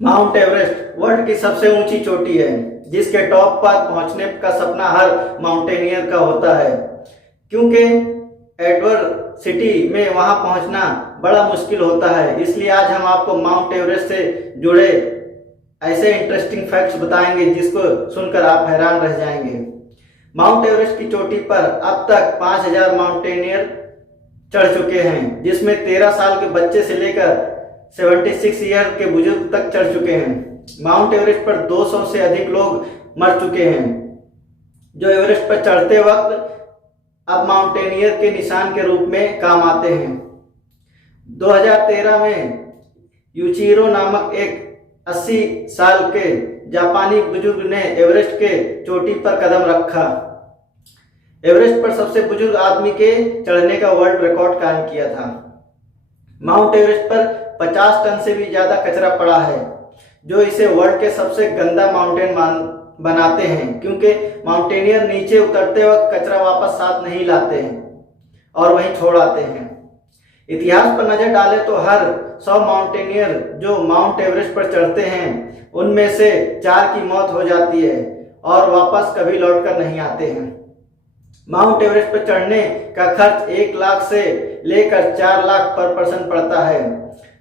Mount Everest world की सबसे ऊंची चोटी है, जिसके टॉप पर पहुंचने का सपना हर माउंटेनियर का होता है, क्योंकि एडवर्सिटी में वहां पहुंचना बड़ा मुश्किल होता है। इसलिए आज हम आपको माउंट एवरेस्ट से जुड़े ऐसे इंटरेस्टिंग फैक्ट्स बताएंगे जिसको सुनकर आप हैरान रह जाएंगे। माउंट एवरेस्ट की चोटी पर अब तक 5000 माउंटेनियर चढ़ चुके हैं, जिसमें 13 साल के बच्चे से लेकर 76 ईयर के बुजुर्ग तक चढ़ चुके हैं। माउंट एवरेस्ट पर 200 से अधिक लोग मर चुके हैं, जो एवरेस्ट पर चढ़ते वक्त अब माउंटेनियर के निशान के रूप में काम आते हैं। 2013 में यूचिरो नामक एक 80 साल के जापानी बुजुर्ग ने एवरेस्ट के चोटी पर कदम रखा। एवरेस्ट पर सबसे बुजुर्ग आदमी के चढ़ने का वर्ल्ड रिकॉर्ड कायम किया था। माउंट एवरेस्ट पर 50 टन से भी ज्यादा कचरा पड़ा है, जो इसे वर्ल्ड के सबसे गंदा माउंटेन बनाते हैं, क्योंकि माउंटेनियर नीचे उतरते वक्त कचरा वापस साथ नहीं लाते हैं और वहीं छोड़ आते हैं। इतिहास पर नजर डालें तो हर 100 माउंटेनियर जो माउंट एवरेस्ट पर चढ़ते हैं, उनमें से 4 की मौत हो जाती है और वापस कभी लौटकर नहीं आते हैं। माउंट एवरेस्ट पर चढ़ने का खर्च 1 लाख से लेकर 4 लाख पर पर्सन पड़ता है,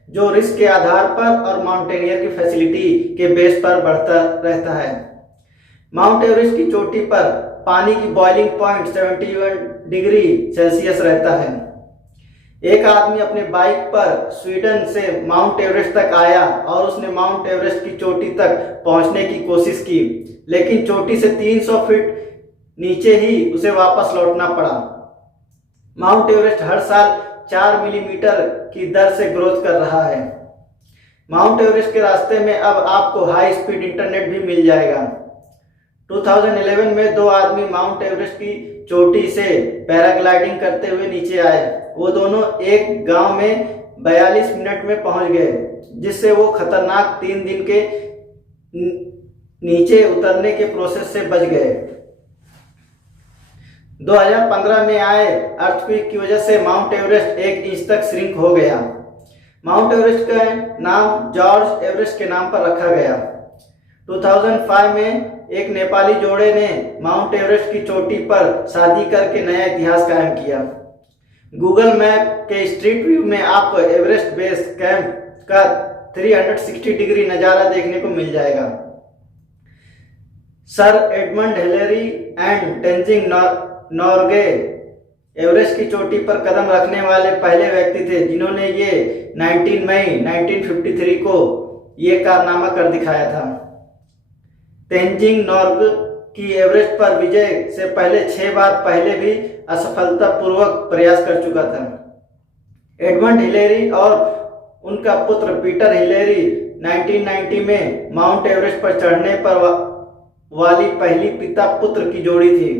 जो रिस्क के आधार पर और माउंटेनियर की फैसिलिटी के बेस पर बढ़ता रहता है। माउंट एवरेस्ट की चोटी पर पानी की बॉइलिंग पॉइंट 71 डिग्री सेल्सियस रहता है। एक आदमी अपने बाइक पर स्वीडन से माउंट एवरेस्ट तक आया और उसने माउंट एवरेस्ट की चोटी तक पहुंचने की कोशिश की, लेकिन चोटी से 300 फीट नीचे ही उसे वापस लौटना पड़ा। माउंट एवरेस्ट हर साल 4 मिलीमीटर की दर से ग्रोथ कर रहा है। माउंट एवरेस्ट के रास्ते में अब आपको हाई स्पीड इंटरनेट भी मिल जाएगा। 2011 में 2 आदमी माउंट एवरेस्ट की चोटी से पैराग्लाइडिंग करते हुए नीचे आए। वो दोनों एक गांव में 42 मिनट में पहुंच गए, जिससे वो खतरनाक 3 दिन के नीचे उतरने के प्रोसेस से बच गए। 2015 में आए अर्थक्वेक की वजह से माउंट एवरेस्ट 1 इंच तक श्रिंक हो गया। माउंट एवरेस्ट का नाम जॉर्ज एवरेस्ट के नाम पर रखा गया। 2005 में एक नेपाली जोड़े ने माउंट एवरेस्ट की चोटी पर शादी करके नया इतिहास कायम किया। गूगल मैप के स्ट्रीट व्यू में आपको एवरेस्ट बेस कैंप का 360 डिग्री नज़ारा देखने को मिल जाएगा। Sir Edmund Hillary and Tenzing Norgay Everest की चोटी पर कदम रखने वाले पहले व्यक्ति थे, जिन्होंने ये 19 मई 1953 को ये कारनामा कर दिखाया था। तेंजिंग नॉर्ग की एवरेस्ट पर विजय से पहले 6 बार पहले भी असफलतापूर्वक प्रयास कर चुका था। एडमंड हिलेरी और उनका पुत्र पीटर हिलेरी 1990 में माउंट एवरेस्ट पर चढ़ने पर वाली पहली पिता पुत्र की जोड़ी थी।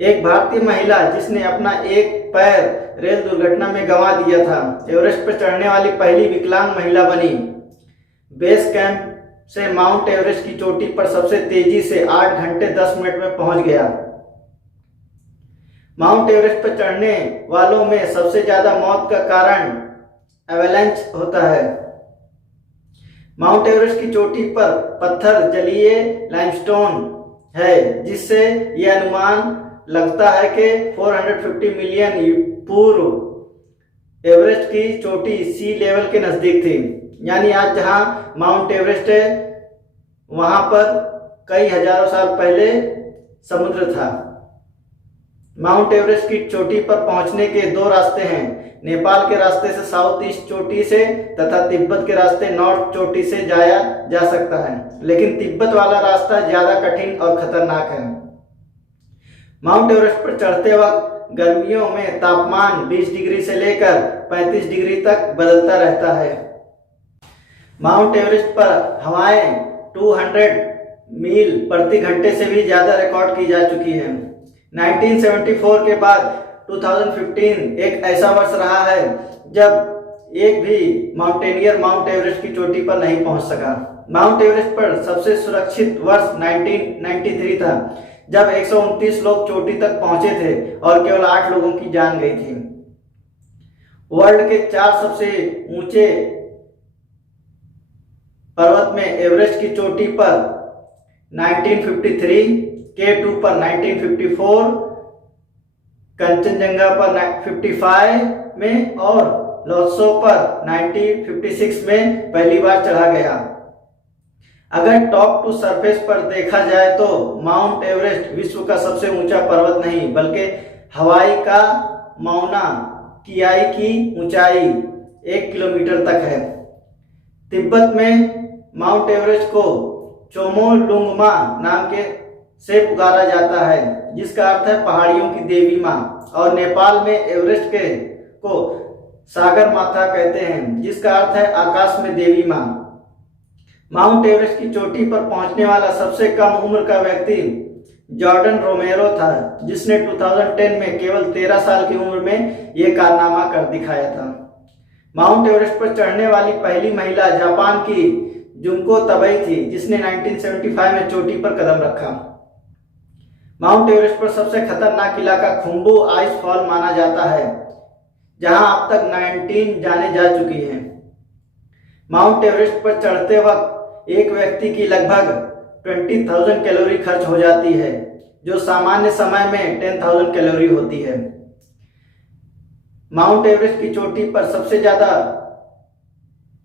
एक भारतीय महिला जिसने अपना एक पैर रेल दुर्घटना में गंवा दिया था, एवरेस्ट पर चढ़ने वाली पहली विकलांग महिला बनी। बेस कैंप से माउंट एवरेस्ट की चोटी पर सबसे तेजी से 8 घंटे 10 मिनट में पहुंच गया। माउंट एवरेस्ट पर चढ़ने वालों में सबसे ज्यादा मौत का कारण एवलांच होता है। माउंट एवरेस्ट की चोटी पर पत्थर जलीय लाइमस्टोन है, जिससे यह अनुमान लगता है कि 450 मिलियन पूर्व एवरेस्ट की चोटी सी लेवल के नजदीक थी। यानी आज जहां माउंट एवरेस्ट है, वहां पर कई हजारों साल पहले समुद्र था। माउंट एवरेस्ट की चोटी पर पहुंचने के 2 रास्ते हैं। नेपाल के रास्ते से साउथ ईस्ट चोटी से तथा तिब्बत के रास्ते नॉर्थ चोटी से जाया जा सकता है, लेकिन तिब्बत वाला रास्ता ज्यादा कठिन और खतरनाक है। माउंट एवरेस्ट पर चढ़ते वक्त गर्मियों में तापमान 20 डिग्री से लेकर 35 डिग्री तक बदलता रहता है। माउंट एवरेस्ट पर हवाएं 200 मील प्रति घंटे से भी ज्यादा रिकॉर्ड की जा चुकी है। 1974 के बाद 2015 एक ऐसा वर्ष रहा है जब एक भी माउंटेनियर माउंट एवरेस्ट की चोटी पर नहीं पहुंच सका। माउंट एवरेस्ट पर सबसे सुरक्षित वर्ष 1993 था, जब 129 लोग चोटी तक पहुंचे थे और केवल 8 लोगों की जान गई थी। वर्ल्ड के 4 सबसे ऊंचे पर्वत में एवरेस्ट की चोटी पर 1953, K2 पर 1954, कंचनजंगा पर 55 में और लोत्सो पर 1956 में पहली बार चढ़ा गया। अगर टॉप टू सरफेस पर देखा जाए तो माउंट एवरेस्ट विश्व का सबसे ऊंचा पर्वत नहीं बल्कि हवाई का माउना कियाई की ऊंचाई 1 किलोमीटर तक है। तिब्बत में माउंट एवरेस्ट को चोमोलुंगमा नाम के से पुकारा जाता है जिसका अर्थ है पहाड़ियों की देवी माँ, और नेपाल में एवरेस्ट के को सागर माता कहते हैं जिसका अर्थ है आकाश में देवी माँ। माउंट एवरेस्ट की चोटी पर पहुंचने वाला सबसे कम उम्र का व्यक्ति जॉर्डन रोमेरो था जिसने 2010 में केवल 13 साल की उम्र में यह कारनामा कर दिखाया था। माउंट एवरेस्ट पर चढ़ने वाली पहली महिला जापान की जुंको तबई थी जिसने 1975 में चोटी पर कदम रखा। माउंट एवरेस्ट पर सबसे खतरनाक इलाका खुम्बू आइस फॉल माना जाता है जहां अब तक 19 जाने जा चुकी हैं। माउंट एवरेस्ट पर चढ़ते वक्त एक व्यक्ति की लगभग 20,000 कैलोरी खर्च हो जाती है जो सामान्य समय में 10,000 कैलोरी होती है। माउंट एवरेस्ट की चोटी पर सबसे ज्यादा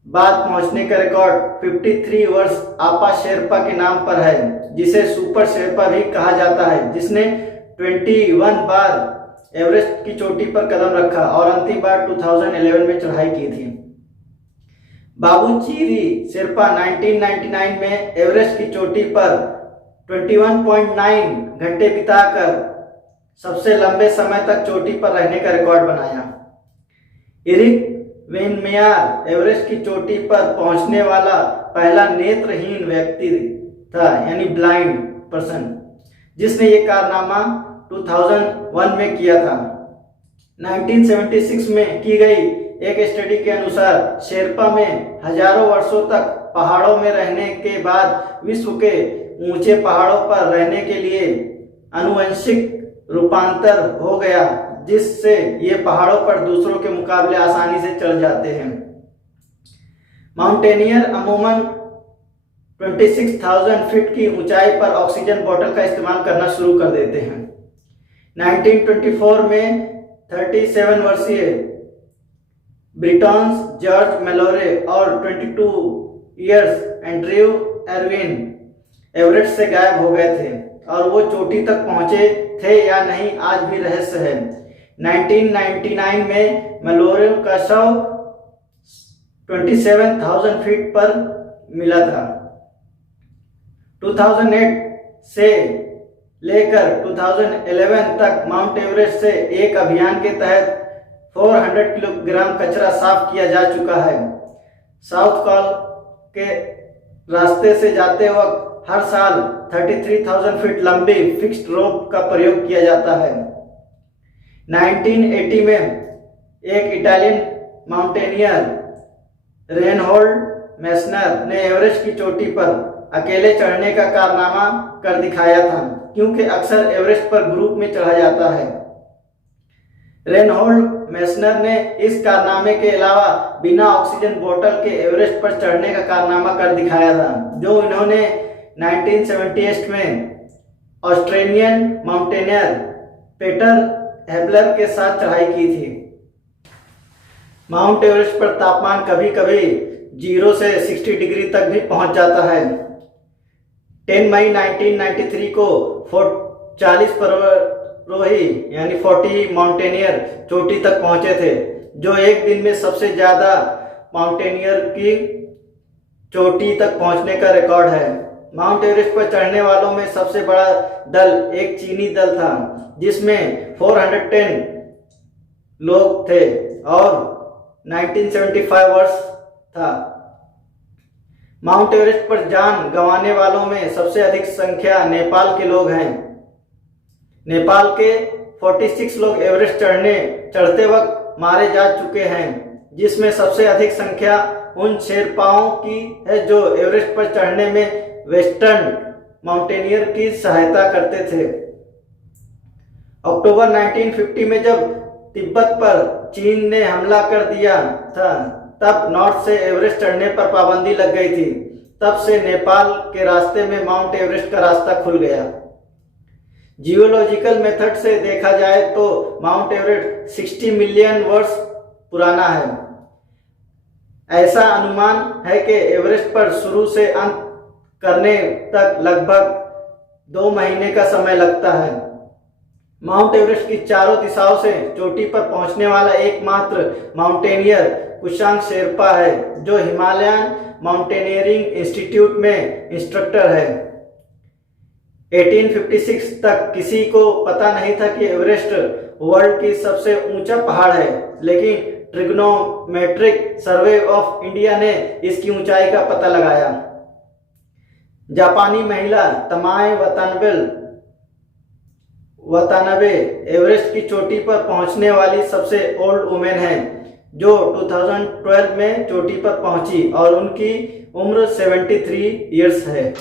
बार पहुंचने का रिकॉर्ड 53 वर्ष आपा शेरपा के नाम पर है जिसे सुपर शेरपा भी कहा जाता है जिसने 21 बार एवरेस्ट की चोटी पर कदम रखा और अंतिम बार 2011 में चढ़ाई की थी। बाबूचीरी शेरपा 1999 में एवरेस्ट की चोटी पर 21.9 घंटे बिताकर सबसे लंबे समय तक चोटी पर रहने का रिकॉर्ड बनाया। इरिक वेनमेयर एवरेस्ट की चोटी पर पहुंचने वाला पहला नेत्रहीन व्यक्ति था यानी ब्लाइंड पर्सन जिसने ये कारनामा 2001 में किया था। 1976 में की गई एक स्टडी के अनुसार शेरपा में हजारों वर्षों तक पहाड़ों में रहने के बाद विश्व के ऊंचे पहाड़ों पर रहने के लिए आनुवंशिक रूपांतर हो गया जिससे ये पहाड़ों पर दूसरों के मुकाबले आसानी से चढ़ जाते हैं। माउंटेनियर अमूमन 26,000 फीट की ऊंचाई पर ऑक्सीजन बोतल का इस्तेमाल करना शुरू कर देते हैं। 1924 में 37 वर्षीय ब्रिटॉन्स जॉर्ज मेलोरे और 22 इयर्स एंड्रयू एरविन एवरेस्ट से गायब हो गए थे और वो चोटी तक पहुंचे थे या नहीं आज भी रहस्य है। 1999 में मेलोरे का शव 27,000 फीट पर मिला था। 2008 से लेकर 2011 तक माउंट एवरेस्ट से एक अभियान के तहत 400 किलोग्राम कचरा साफ किया जा चुका है। साउथ कॉल के रास्ते से जाते वक्त हर साल 33,000 फीट लंबी फिक्स्ड रोप का प्रयोग किया जाता है। 1980 में एक इटालियन माउंटेनियर रेनहोल्ड मेसनर ने एवरेस्ट की चोटी पर अकेले चढ़ने का कारनामा कर दिखाया था क्योंकि अक्सर एवरेस्ट पर ग्रुप में चढ़ा जाता है। रेनहोल्ड मेसनर ने इस कारनामे के अलावा बिना ऑक्सीजन बोतल के एवरेस्ट पर चढ़ने का कारनामा कर दिखाया था जो इन्होंने 1978 में ऑस्ट्रेलियन माउंटेनियर पीटर हेबलर के साथ चढ़ाई की थी। माउंट एवरेस्ट पर तापमान कभी कभी 0 से 60 डिग्री तक भी पहुंच जाता है। 10 मई 1993 को 40 पर्वतारोही यानी 40 माउंटेनियर चोटी तक पहुंचे थे जो एक दिन में सबसे ज्यादा माउंटेनियर की चोटी तक पहुंचने का रिकॉर्ड है। माउंट एवरेस्ट पर चढ़ने वालों में सबसे बड़ा दल एक चीनी दल था जिसमें 410 लोग थे और 1975 वर्ष था। माउंट एवरेस्ट पर जान गंवाने वालों में सबसे अधिक संख्या नेपाल के लोग हैं। नेपाल के 46 लोग एवरेस्ट चढ़ते वक्त मारे जा चुके हैं जिसमें सबसे अधिक संख्या उन शेरपाओं की है जो एवरेस्ट पर चढ़ने में वेस्टर्न माउंटेनियर की सहायता करते थे। अक्टूबर 1950 में जब तिब्बत पर चीन ने हमला कर दिया था तब नॉर्थ से एवरेस्ट चढ़ने पर पाबंदी लग गई थी तब से नेपाल के रास्ते में माउंट एवरेस्ट का रास्ता खुल गया। जियोलॉजिकल मेथड से देखा जाए तो माउंट एवरेस्ट 60 मिलियन वर्ष पुराना है। ऐसा अनुमान है कि एवरेस्ट पर शुरू से अंत करने तक लगभग 2 महीने का समय लगता है। माउंट एवरेस्ट की चारों दिशाओं से चोटी पर पहुंचने वाला एकमात्र माउंटेनियर कुशांग शेरपा है, जो हिमालयन माउंटेनियरिंग इंस्टीट्यूट में इंस्ट्रक्टर है। 1856 तक किसी को पता नहीं था कि एवरेस्ट वर्ल्ड की सबसे ऊंचा पहाड़ है, लेकिन ट्रिग्नोमेट्रिक सर्वे ऑफ इंडिया ने इसकी ऊंचाई का पता लगाया। जापानी महिला तमाए वतानबे एवरेस्ट की चोटी पर पहुंचने वाली सबसे ओल्ड वुमेन है, जो 2012 में चोटी पर पहुंची और उनकी उम्र 73 इयर्स है।